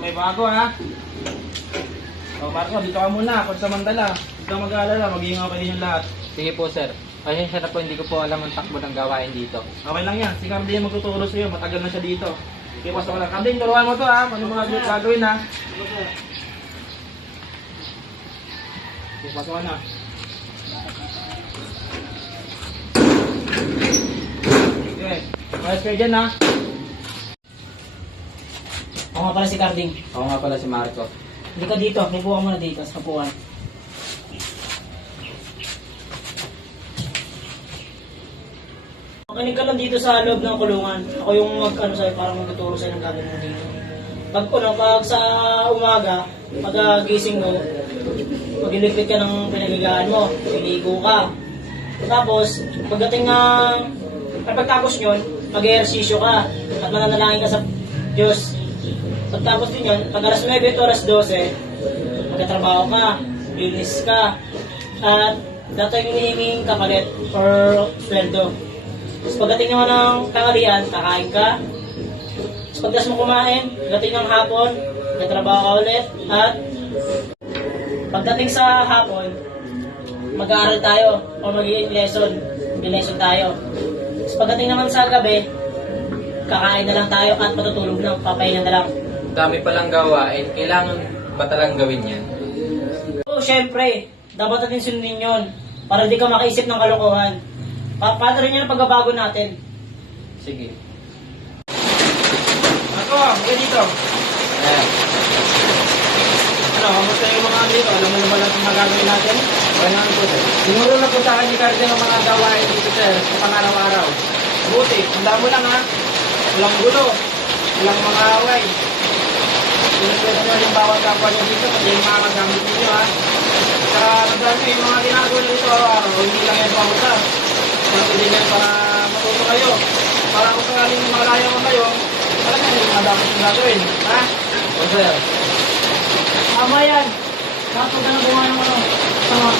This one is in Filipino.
may bago ha. O Marco, dito ka muna, pansamantala. Huwag kang mag-aalala, mag-iingaw kayo yung lahat. Sige po sir. Pasensya na po, hindi ko po alam ang takbo ng gawain dito. Okay lang yan, si Cardi yung magtuturo sa'yo, matagal na siya dito. Okay, pasok ka lang. Cardi, turuan mo to ha, ano mga gagawin ha. Okay, pasok ka na. Okay, ayos kayo dyan ha. Ako nga pala si Carding. Ako nga pala si Marco. Hindi ka dito. May buka muna dito sa kapuan. Makinig ka lang dito sa loob ng kulungan. Ako yung mag-ano sa'yo, parang magtuturo sa'yo ng gagawin mo dito. Pag sa umaga, pag gising mo, mag-ilipit ka ng pinagigaan mo, liligo ka. Tapos, pagkatapos nyon, mag-ehersisyo ka at mananalangin ka sa Diyos. Pagkatapos din yun, pag alas 9 o alas 12, magkatrabaho ka, linis ka, at dati yung hinihinging kapalit or sweldo. Tapos pagdating naman ng tanghalian, kakain ka. Tapos pagdas mo kumain, pagdating ng hapon, magkatrabaho ka ulit, at pagdating sa hapon, mag-aaral tayo o mag-lesson tayo. Tapos pagdating naman sa gabi, kakain na lang tayo at matutulog lang, papahinga na lang. Dami palang gawain. Kailangan ba talagang gawin yan? Oo, syempre. Dapat natin sundin yun. Para di ka makaisip ng kalokohan. Paano rin yun ang pagbabago natin? Sige. Marco, okay dito. Ayan. Ano, kamusta yung mga dito? Alam mo naman natin magagawin natin? Okay naman po sir. Sinuro na po sa akin ni Cardi ng mga gawain dito sir, sa pang-araw-araw. Buti, tanda mo lang ha. Walang gulo, walang mga away. Sinusunod nyo yung bawat kapwa nyo dito, pati yung mga magamit ninyo ha. Saka nagdami yung mga ginagawa nyo dito araw-araw, hindi lang yan pauta. Pati din yan para matuto kayo. Para kung sakaling malaya mo kayo, talaga yung mga dapat yung gagawin. Ha? O sir. Tama yan. Dapat ka na gumawa ng ano. Tama.